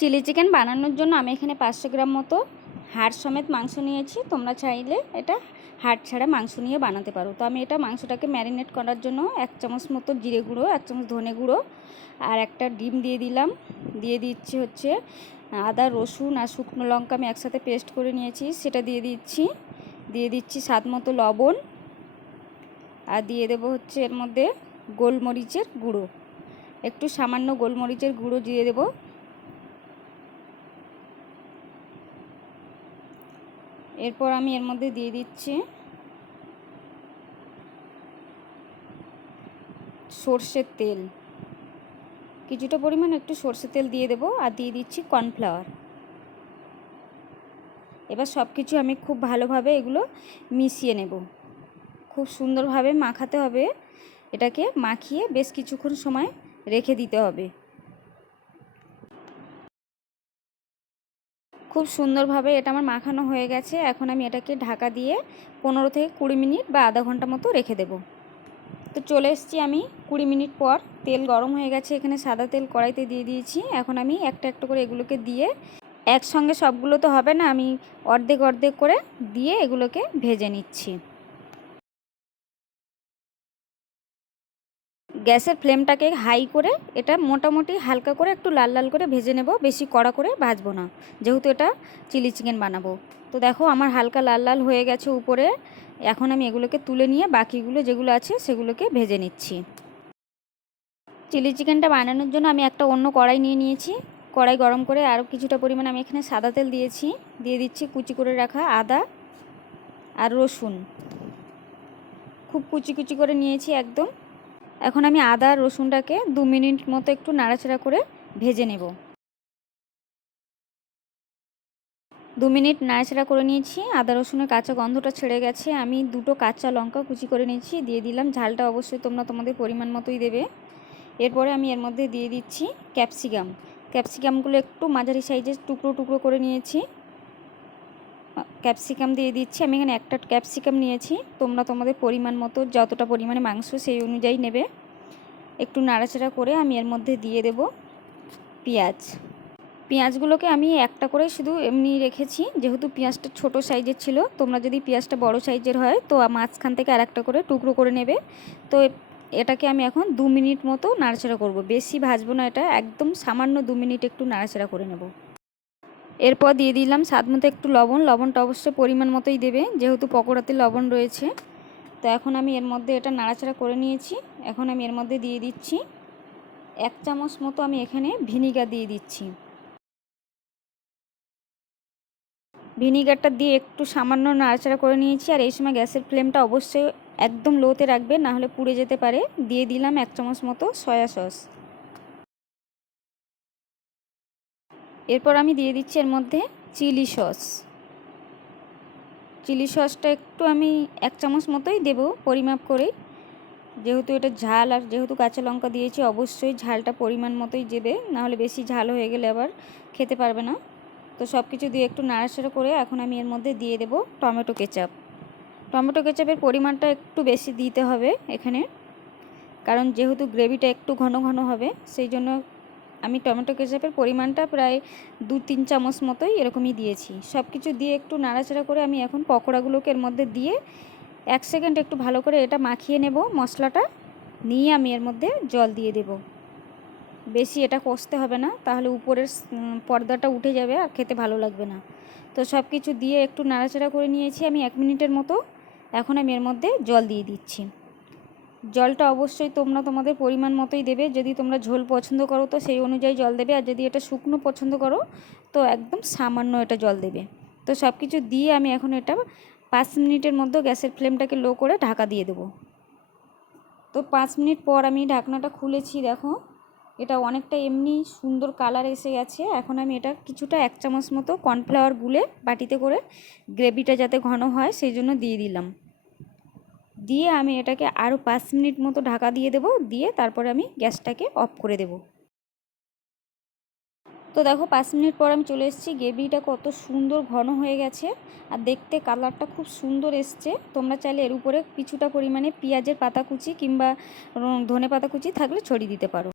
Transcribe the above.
Chilli chicken বানানোর জন্য আমি এখানে 500 গ্রাম মতো হাড় সমেত মাংস নিয়েছি। তোমরা চাইলে এটা হাড় ছাড়া মাংস নিয়ে বানাতে পারো। তো আমি এটা মাংসটাকে ম্যারিনেট করার জন্য 1 চামচ মতো জিরে গুঁড়ো, 1 চামচ ধনে গুঁড়ো আর একটা ডিম দিয়ে দিলাম। দিয়ে দিচ্ছি হচ্ছে আদা, রসুন আর শুকনো লঙ্কা আমি একসাথে পেস্ট করে নিয়েছি, সেটা দিয়ে দিচ্ছি। দিয়ে দিচ্ছি স্বাদ মতো লবণ আর দিয়ে দেবো হচ্ছে এর মধ্যে গোলমরিচের গুঁড়ো, একটু সামান্য গোলমরিচের গুঁড়ো দিয়ে দেবো। এরপর আমি এর মধ্যে দিয়ে দিচ্ছি সর্ষের তেল, কিছুটা পরিমাণ একটু সর্ষের তেল দিয়ে দেবো আর দিয়ে দিচ্ছি কর্নফ্লাওয়ার। এবার সব কিছু আমি খুব ভালোভাবে এগুলো মিশিয়ে নেব। খুব সুন্দরভাবে মাখাতে হবে, এটাকে মাখিয়ে বেশ কিছুক্ষণ সময় রেখে দিতে হবে। খুব সুন্দরভাবে এটা আমার মাখানো হয়ে গেছে। এখন আমি এটাকে ঢাকা দিয়ে 15 থেকে 20 মিনিট বা আধা ঘন্টা মতো রেখে দেব। তো চলে এসেছি আমি 20 মিনিট পর। তেল গরম হয়ে গেছে, এখানে সাদা তেল কড়াইতে দিয়ে দিয়েছি। এখন আমি একটা একটা করে এগুলোকে দিয়ে, একসঙ্গে সবগুলো তো হবে না, আমি অর্ধেক অর্ধেক করে দিয়ে এগুলোকে ভেজে নিচ্ছি। গ্যাসের ফ্লেমটাকে হাই করে এটা মোটামুটি হালকা করে একটু লাল লাল করে ভেজে নেব, বেশি কড়া করে ভাজবো না, যেহেতু এটা চিলি চিকেন বানাবো। তো দেখো আমার হালকা লাল লাল হয়ে গেছে উপরে। এখন আমি এগুলোকে তুলে নিয়ে বাকিগুলো যেগুলো আছে সেগুলোকে ভেজে নিচ্ছি। চিলি চিকেনটা বানানোর জন্য আমি একটা অন্য কড়াই নিয়ে নিয়েছি। কড়াই গরম করে আরও কিছুটা পরিমাণ আমি এখানে সাদা তেল দিয়েছি। দিয়ে দিচ্ছি কুচি করে রাখা আদা আর রসুন, খুব কুচি কুচি করে নিয়েছি একদম। এখন আমি আদা আর রসুনটাকে 2 মিনিট মতো একটু নাড়াচাড়া করে ভেজে নেব। 2 মিনিট নাড়াচাড়া করে নিয়েছি, আদা রসুনের কাঁচা গন্ধটা ছেড়ে গেছে। আমি 2টো কাঁচা লঙ্কা কুচি করে নিয়েছি, দিয়ে দিলাম। ঝালটা অবশ্যই তোমরা তোমাদের পরিমাণ মতোই দেবে। এরপরে আমি এর মধ্যে দিয়ে দিচ্ছি ক্যাপসিকাম। ক্যাপসিকামগুলো একটু মাঝারি সাইজের টুকরো টুকরো করে নিয়েছি। ক্যাপসিকাম দিয়ে দিচ্ছি। আমি এখানে একটা ক্যাপসিকাম নিয়েছি, তোমরা তোমাদের পরিমাণ মতো যতটা পরিমাণে মাংস সেই অনুযায়ী নেবে। একটু নাড়াচাড়া করে আমি এর মধ্যে দিয়ে দেব পেঁয়াজ। পেঁয়াজগুলোকে আমি একটা করে শুধু এমনি রেখেছি, যেহেতু পেঁয়াজটা ছোট সাইজের ছিল। তোমরা যদি পেঁয়াজটা বড় সাইজের হয় তো মাঝখান থেকে আরেকটা করে টুকরো করে নেবে। তো এটাকে আমি এখন 2 মিনিট মতো নাড়াচাড়া করব, বেশি ভাজবো না, এটা একদম সামান্য 2 মিনিট একটু নাড়াচাড়া করে নেব। এরপর দিয়ে দিলাম স্বাদ মতো একটু লবণ। লবণটা অবশ্যই পরিমাণ মতোই দেবে, যেহেতু পকোড়াতে লবণ রয়েছে। তো এখন আমি এর মধ্যে এটা নাড়াচাড়া করে নিয়েছি। এখন আমি এর মধ্যে দিয়ে দিচ্ছি 1 চামচ মতো আমি এখানে ভিনিগার দিয়ে দিচ্ছি। ভিনিগারটা দিয়ে একটু সামান্য নাড়াচাড়া করে নিয়েছি। আর এই সময় গ্যাসের ফ্লেমটা অবশ্যই একদম লোতে রাখবে, না হলে পুড়ে যেতে পারে। দিয়ে দিলাম 1 চামচ মতো সয়া সস। এরপর আমি দিয়ে দিচ্ছি এর মধ্যে চিলি সস। চিলি সসটা একটু আমি 1 চামচ মতোই দেব পরিমাপ করে, যেহেতু এটা ঝাল আর যেহেতু কাঁচা লঙ্কা দিয়েছি অবশ্যই ঝালটা পরিমাণ মতোই দেবে, নাহলে বেশি ঝাল হয়ে গেলে আবার খেতে পারবে না। তো সব কিছু দিয়ে একটু নাড়াচাড়া করে এখন আমি এর মধ্যে দিয়ে দেব টমেটো কেচাপ। টমেটো কেচাপের পরিমাণটা একটু বেশি দিতে হবে এখানে, কারণ যেহেতু গ্রেভিটা একটু ঘন ঘন হবে, সেই জন্য আমি টমেটো কেচাপের পরিমাণটা প্রায় 2-3 চামচ মতোই এরকমই দিয়েছি। সব কিছু দিয়ে একটু নাড়াচাড়া করে আমি এখন পকোড়াগুলোকে এর মধ্যে দিয়ে 1 সেকেন্ড একটু ভালো করে এটা মাখিয়ে নেব মশলাটা। নিয়ে আমি এর মধ্যে জল দিয়ে দেব। বেশি এটা কষতে হবে না, তাহলে উপরের পর্দাটা উঠে যাবে আর খেতে ভালো লাগবে না। তো সব কিছু দিয়ে একটু নাড়াচাড়া করে নিয়েছি আমি 1 মিনিটের মতো। এখন আমি এর মধ্যে জল দিয়ে দিচ্ছি। জলটা অবশ্যই তোমরা তোমাদের পরিমাণ মতোই দেবে। যদি তোমরা ঝোল পছন্দ করো তো সেই অনুযায়ী জল দেবে, আর যদি এটা শুকনো পছন্দ করো তো একদম সামান্য এটা জল দেবে। তো সব কিছু দিয়ে আমি এখন এটা 5 মিনিটের মধ্যে গ্যাসের ফ্লেমটাকে লো করে ঢাকা দিয়ে দেবো। তো 5 মিনিট পর আমি ঢাকনাটা খুলেছি, দেখো এটা অনেকটা এমনি সুন্দর কালার এসে গেছে। এখন আমি এটা কিছুটা 1 চামচ মতো কর্নফ্লাওয়ার গুলে বাটিতে করে গ্রেভিটা যাতে ঘন হয় সেই জন্য দিয়ে দিলাম। দিয়ে আমি এটাকে আরও 5 মিনিট মতো ঢাকা দিয়ে দেব, দিয়ে তারপরে আমি গ্যাসটাকে অফ করে দেব। তো দেখো 5 মিনিট পর আমি চলে এসেছি। গ্রেভিটা কত সুন্দর ঘন হয়ে গেছে আর দেখতে কালারটা খুব সুন্দর এসছে। তোমরা চাইলে এর উপরে কিছুটা পরিমাণে পেঁয়াজের পাতা কুচি কিংবা ধনে পাতা কুচি থাকলে ছড়িয়ে দিতে পারো।